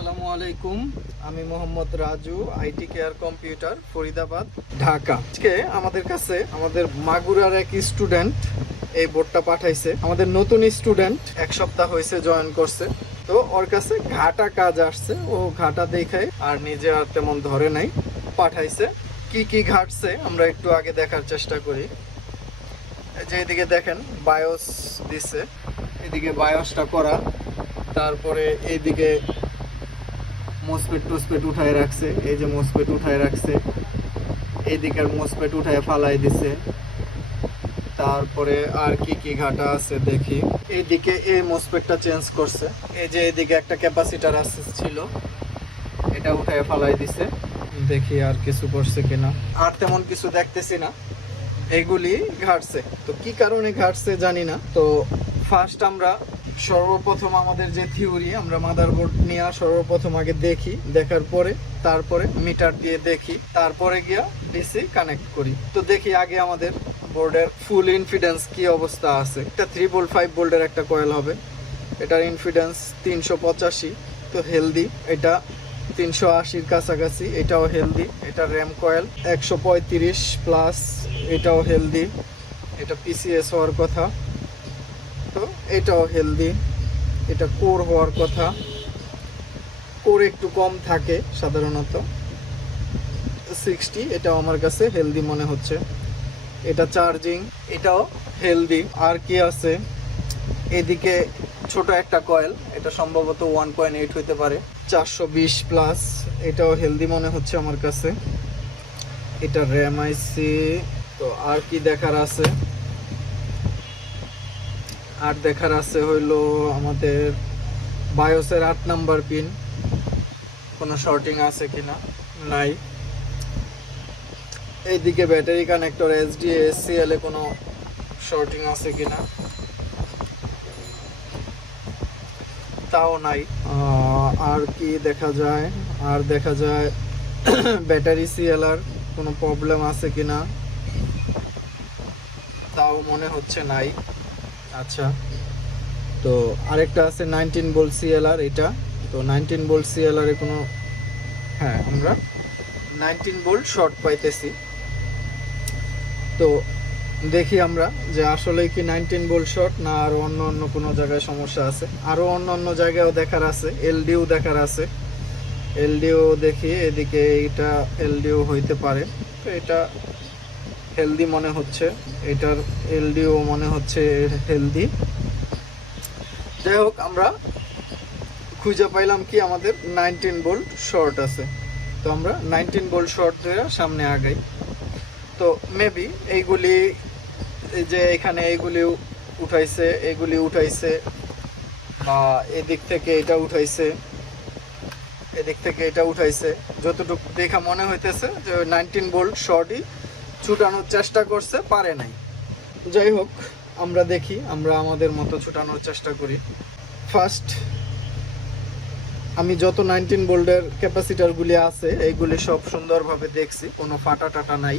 আসসালামু আলাইকুম। আমি Mohammad Raju, IT care computer, Faridabad, Dhaka. আজকে আমাদের কাছে আমাদের মাগুরার এক স্টুডেন্ট এই বোর্ডটা পাঠাইছে। আমাদের নতুন স্টুডেন্ট, এক সপ্তাহ হয়েছে জয়েন করছে। তো ওর কাছে ঘাটা কাজ আসছে, ও ঘাটা দেখে আর নিজে আর তেমন ধরে নাই, পাঠাইছে। কি কি ঘাটছে আমরা একটু আগে দেখার চেষ্টা করি। যে এদিকে দেখেন বায়োস দিছে, এদিকে বায়োসটা করা, তারপরে এইদিকে মোসপেট টোসপেট উঠায় রাখছে, এই যে মোসপেট উঠায় রাখছে, এইদিকের মোসপেট উঠায় ফালাই দিছে। তারপরে আর কি কি ঘাটা আছে দেখি। এইদিকে এই মোসপেটটা চেঞ্জ করছে, এই যে এইদিকে একটা ক্যাপাসিটার আছে ছিল, এটা উঠায় ফালাই দিছে। দেখি আর কিছু করছে কিনা, আর তেমন কিছু দেখতেছি না। এগুলি ঘাটছে, তো কি কারণে ঘাটছে জানি না। তো ফার্স্ট আমরা সর্বপ্রথম আমাদের যে থিওরি, আমরা মাদারবোর্ড নিয়ে সর্বপ্রথম আগে দেখি, দেখার পরে তারপরে মিটার দিয়ে দেখি, তারপরে গিয়া ডিসি কানেক্ট করি। তো দেখি আগে আমাদের বোর্ডের ফুল ইনফিডেন্স কি অবস্থা আছে। এটা 3V 5V একটা কয়েল হবে, এটার ইনফিডেন্স 385, তো হেলদি। এটা 380-র কাছাকাছি, এটাও হেলদি। এটা র্যাম কয়েল 135+, এটাও হেলদি। এটা পিসিএস হওয়ার কথা, তো এটাও হেলদি। এটা কোর হওয়ার কথা, কোর একটু কম থাকে সাধারণত 60, এটাও আমার কাছে হেলদি মনে হচ্ছে। এটা চার্জিং, এটাও হেলদি। আর কি আছে, এদিকে ছোট একটা কয়েল, এটা সম্ভবত 1.8 হইতে পারে, 420+, এটাও হেলদি মনে হচ্ছে আমার কাছে। এটা র্যাম আইসি। তো আর কি দেখার আছে, আর দেখার আছে হইলো আমাদের বায়োসের 8 নাম্বার পিন, কোনো শর্টিং আছে কিনা, নাই। এইদিকে ব্যাটারি কানেক্টর SDA/SCL এ কোনো শর্টিং আছে কিনা, তাও নাই। আর কি দেখা যায়, আর দেখা যায় ব্যাটারি CLR কোনো প্রবলেম আছে কিনা, তাও মনে হচ্ছে নাই। আচ্ছা, তো আরেকটা আছে 19V CLR, এটা তো 19V CLR এ কোনো, হ্যাঁ আমরা 19V শর্ট পাইতেছি। তো দেখি আমরা যে আসলে কি 19V শর্ট না আর অন্য অন্য কোনো জায়গায় সমস্যা আছে। আরও অন্য অন্য জায়গায়ও দেখার আছে, LDO দেখার আছে। LDO দেখি, এদিকে এটা LDO হইতে পারে, তো এটা হেলদি মনে হচ্ছে, এটার LDO মনে হচ্ছে হেলদি। যাই হোক, আমরা খুঁজে পাইলাম কি আমাদের 19V শর্ট আছে। তো আমরা 19V শর্ট ধরে সামনে আগাই। তো মেবি এইগুলি, এই যে এখানে এইগুলি উঠাইছে, এগুলি উঠাইছে, বা এদিক থেকে এটা উঠাইছে, এদিক থেকে এটা উঠাইছে। যতটুকু দেখা মনে হইতেছে যে 19V শর্টই ছুটানোর চেষ্টা করছে, পারে নাই। যাই হোক, আমরা দেখি, আমরা আমাদের মতো ছুটানোর চেষ্টা করি। ফার্স্ট আমি যত 19V ক্যাপাসিটারগুলি আছে এইগুলি সব সুন্দরভাবে দেখছি, কোনো ফাটা টাটা নাই।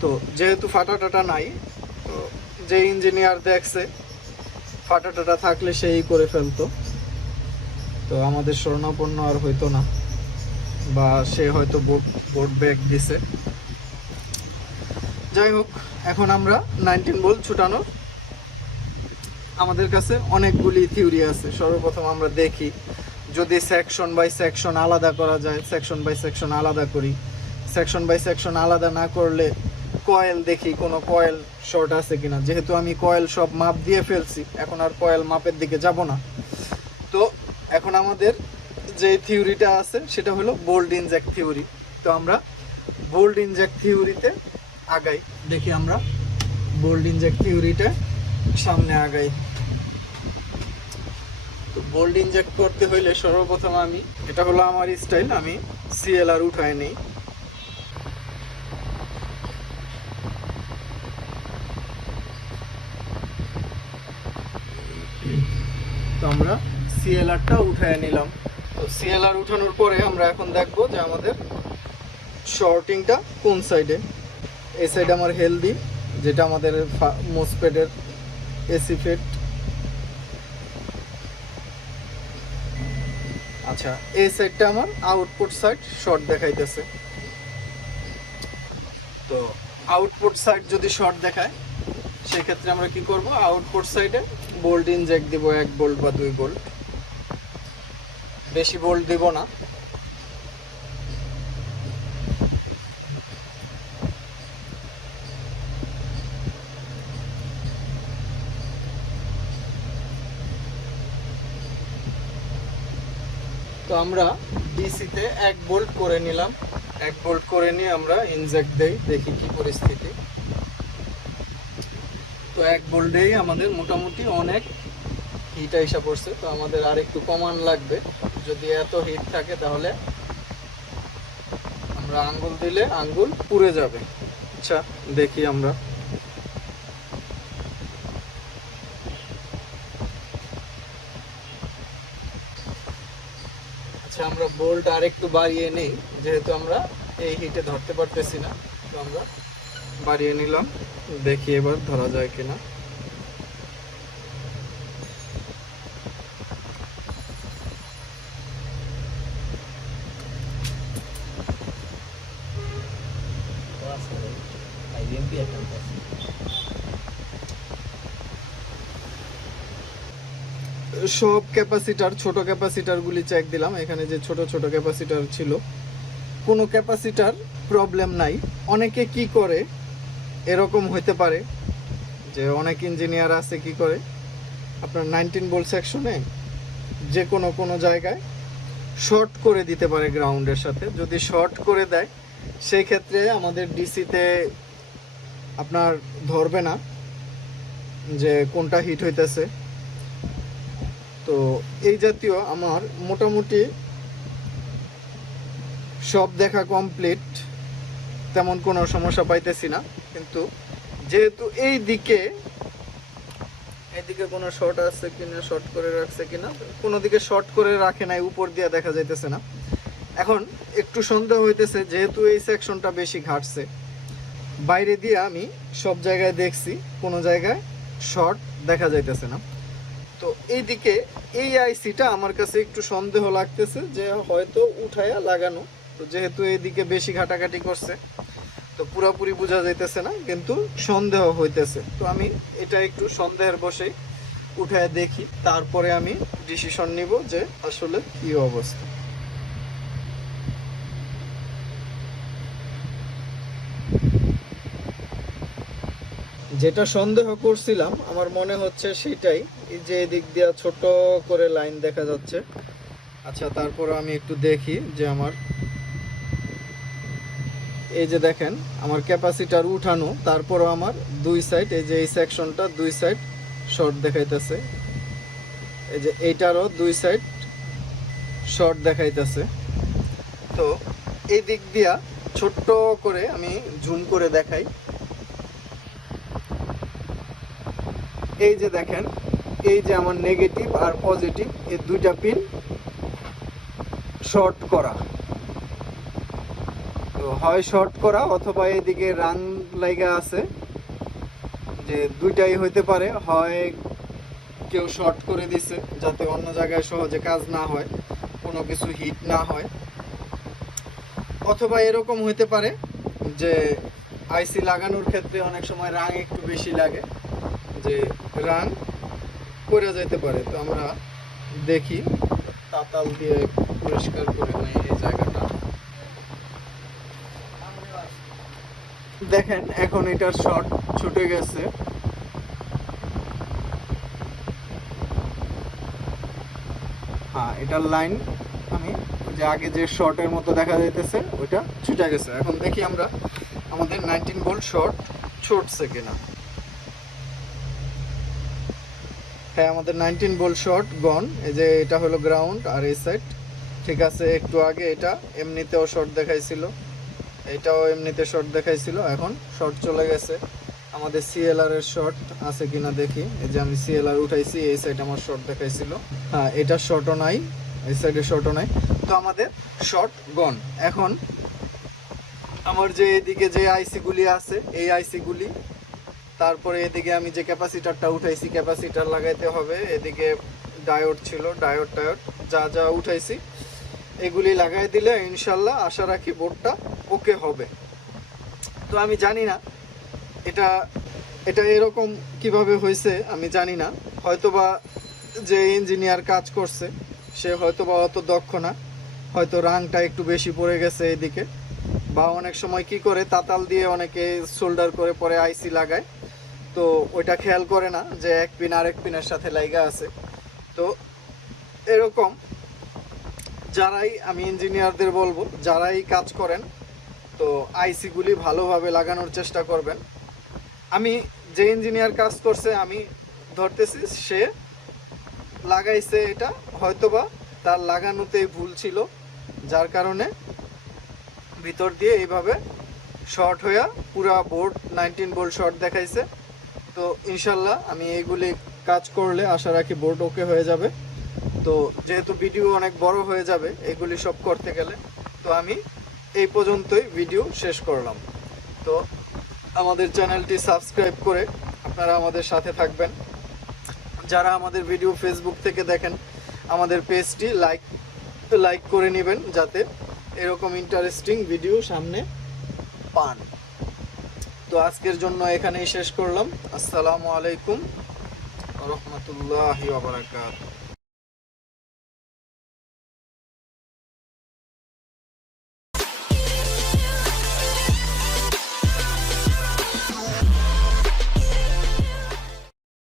তো যেহেতু ফাটা টাটা নাই, তো যে ইঞ্জিনিয়ার দেখছে ফাটা টাটা থাকলে সেই করে ফেলতো, তো আমাদের শরণাপন্ন আর হইতো না, বা সে হয়তো বোর্ড ব্যাক দিছে। যাই হোক, এখন আমরা 19V ছুটানোর আমাদের কাছে অনেকগুলি থিওরি আছে। সর্বপ্রথম আমরা দেখি যদি সেকশন বাই সেকশন আলাদা করা যায়, সেকশন বাই সেকশন আলাদা করি। সেকশন বাই সেকশন আলাদা না করলে কয়েল দেখি কোনো কয়েল শর্ট আছে কিনা। যেহেতু আমি কয়েল সব মাপ দিয়ে ফেলছি, এখন আর কয়েল মাপের দিকে যাব না। তো এখন আমাদের যে থিওরিটা আছে সেটা হলো বোল্ট ইনজেক্ট থিওরি। তো আমরা বোল্ট ইনজেক্ট থিওরিতে আগাই, দেখি আমরা বোল্ট ইনজেক্ট থিওরিটা সামনে আগাই। তো বোল্ট ইনজেক্ট করতে হইলে সর্বপ্রথম আমি, এটা হলো আমার স্টাইল, আমি CLR উঠায় নেই। তো আমরা CLRটা উঠায় নিলাম। তো CLR উঠানোর পরে আমরা এখন দেখবো যে আমাদের শর্টিংটা কোন সাইডে। এই সাইডে আমার হেলদি, যেটা আমাদের মোসপেডের AC ফেট। আচ্ছা, এই সাইডটা আমার আউটপুট সাইড শর্ট দেখাইতেছে। তো আউটপুট সাইড যদি শর্ট দেখায় সেক্ষেত্রে আমরা কি করব, আউটপুট সাইডে বোল্ট ইনজেক্ট দিব 1 বোল্ট বা 2 বোল্ট, বেশি বোল্ট দিব না। তো আমরা ডিসিতে 1 বোল্ট করে নিলাম, 1 বোল্ট করে নিয়ে আমরা ইনজেক্ট দেই, দেখি কি পরিস্থিতি। তো 1 বোল্টেই আমাদের মোটামুটি অনেক হিট আইসা পড়ছে। তো আমাদের আর একটু কমান লাগবে, যদি এত হিট থাকে তাহলে আমরা আঙ্গুল দিলে আঙ্গুল পুড়ে যাবে। আচ্ছা দেখি আমরা। আচ্ছা, আমরা বোল্ট আর একটু বাড়িয়ে নেই, যেহেতু আমরা এই হিটে ধরতে পারতেছি না। তো আমরা বাড়িয়ে নিলাম, দেখি এবার ধরা যায় কিনা। সব ক্যাপাসিটার, ছোট ক্যাপাসিটার গুলি চেক দিলাম। এখানে যে ছোট ছোট ক্যাপাসিটার ছিল, কোনো ক্যাপাসিটার প্রবলেম নাই। অনেকে কি করে, এরকম হইতে পারে যে অনেক ইঞ্জিনিয়ার আছে কি করে, আপনার 19 ভোল্ট সেকশনে যে কোনো জায়গায় শর্ট করে দিতে পারে গ্রাউন্ডের সাথে। যদি শর্ট করে দেয় সেই ক্ষেত্রে আমাদের ডিসিতে আপনার ধরবে না যে কোনটা হিট হইতেছে। তো এই জাতীয় আমার মোটামুটি সব দেখা কমপ্লিট, তেমন কোনো সমস্যা পাইতেছি না। কিন্তু যেহেতু এইদিকে কোনো শর্ট আছে কিনা, শর্ট করে রাখছে কিনা, কোনো দিকে শর্ট করে রাখে নাই, উপর দিয়ে দেখা যাইতেছে না। এখন একটু সন্দেহ হইতেছে, যেহেতু এই সেকশনটা বেশি ঘাটছে, বাইরে দিয়ে আমি সব জায়গায় দেখছি, কোনো জায়গায় শর্ট দেখা যাইতেছে না। তো এইদিকে এই আইসিটা আমার কাছে একটু সন্দেহ লাগতেছে যে হয়তো উঠায়া লাগানো। তো যেহেতু এইদিকে বেশি ঘাটাঘাটি করছে, তো পুরোপুরি বোঝা যাইতেছে না, কিন্তু সন্দেহ হইতেছে। তো আমি এটা একটু সন্দেহের বসেই উঠায় দেখি, তারপরে আমি ডিসিশন নিব যে আসলে কি অবস্থা। যেটা সন্দেহ করছিলাম আমার মনে হচ্ছে সেটাই, এই যে এদিক দিয়ে ছোট করে লাইন দেখা যাচ্ছে। আচ্ছা, তারপর আমি একটু দেখি যে আমার এই যে দেখেন আমার ক্যাপাসিটার উঠানো, তারপরও আমার দুই সাইড, এই যে এই সেকশনটা দুই সাইড শর্ট দেখাইতেছে, এই যে এইটারও দুই সাইড শর্ট দেখাইতেছে। তো এই দিক দিয়া ছোট্ট করে আমি জুম করে দেখাই। এই যে দেখেন, এই যে আমার নেগেটিভ আর পজিটিভ এই দুইটা পিন শর্ট করা। তো হয় শর্ট করা অথবা এদিকে রাং লাইগা আছে, যে দুইটাই হইতে পারে। হয় কেউ শর্ট করে দিছে যাতে অন্য জায়গায় সহজে কাজ না হয়, কোনো কিছু হিট না হয়। অথবা এরকম হইতে পারে যে আইসি লাগানোর ক্ষেত্রে অনেক সময় রাং একটু বেশি লাগে, যে রাং করে যেতে পারে। তো আমরা দেখি, তাতাল দিয়ে পরিষ্কার করে নেই এই জায়গাটা। দেখেন এখন এটার শর্ট ছুটে গেছে। হ্যাঁ, এটার লাইন আমি যে আগে যে শর্টের মতো দেখা যাইতেছে ওইটা ছুটে গেছে। এখন দেখি আমরা আমাদের 19 ভোল্ট শর্ট ছুটছে কিনা। হ্যাঁ, আমাদের 19 ভোল্ট শর্ট গন। এই যে এটা হলো গ্রাউন্ড আর এই সাইড ঠিক আছে। একটু আগে এটা এমনিতেও শর্ট দেখাইছিল, এটাও এমনিতে শর্ট দেখাইছিল, এখন শর্ট চলে গেছে। আমাদের সিএলআর এর শর্ট আছে কিনা দেখি। এই যে আমি সিএলআর উঠাইছি, এই সাইড আমার শর্ট দেখাইছিল। হ্যাঁ, এটা শর্টও নাই, এই সাইডে শর্টও নাই। তো আমাদের শর্ট গন। এখন আমার যে এদিকে যে আইসি গুলি আছে এই আইসি গুলি, তারপরে এদিকে আমি যে ক্যাপাসিটারটা উঠাইছি ক্যাপাসিটার লাগাইতে হবে। এদিকে ডায়োড ছিল, ডায়োড যা যা উঠাইছি এগুলি লাগাই দিলে ইনশাল্লাহ আশা রাখি বোর্ডটা ওকে হবে। তো আমি জানি না এটা এটা এরকম কিভাবে হয়েছে, আমি জানি না। হয়তোবা যে ইঞ্জিনিয়ার কাজ করছে সে হয়তোবা অত দক্ষ না, হয়তো রাংটা একটু বেশি পড়ে গেছে এদিকে, বা অনেক সময় কি করে তাতাল দিয়ে অনেকে সোল্ডার করে পরে আইসি লাগায়, তো ওইটা খেয়াল করে না যে এক পিন আরেক পিনের সাথে লাইগা আছে। তো এরকম যারাই, আমি ইঞ্জিনিয়ারদের বলবো যারাই কাজ করেন তো আইসিগুলি ভালোভাবে লাগানোর চেষ্টা করবেন। আমি যে ইঞ্জিনিয়ার কাজ করছে আমি ধরতেছি সে লাগাইছে, এটা হয়তোবা তার লাগানোতেই ভুল ছিল, যার কারণে ভিতর দিয়ে এইভাবে শর্ট হয়ে পুরা বোর্ড 19 ভোল্ট শর্ট দেখাইছে। তো ইনশাল্লাহ আমি এইগুলি কাজ করলে আশা রাখি বোর্ড ওকে হয়ে যাবে। তো যেহেতু ভিডিও অনেক বড় হয়ে যাবে এগুলি সব করতে গেলে, তো আমি এই পর্যন্তই ভিডিও শেষ করলাম। তো আমাদের চ্যানেলটি সাবস্ক্রাইব করে আপনারা আমাদের সাথে থাকবেন। যারা আমাদের ভিডিও ফেসবুক থেকে দেখেন আমাদের পেজটি লাইক করে নেবেন, যাতে এরকম ইন্টারেস্টিং ভিডিও সামনে পান। তো আজকের জন্য এখানেই শেষ করলাম। আসসালামু আলাইকুম ওয়া রাহমাতুল্লাহি ওয়া বারাকাতুহু।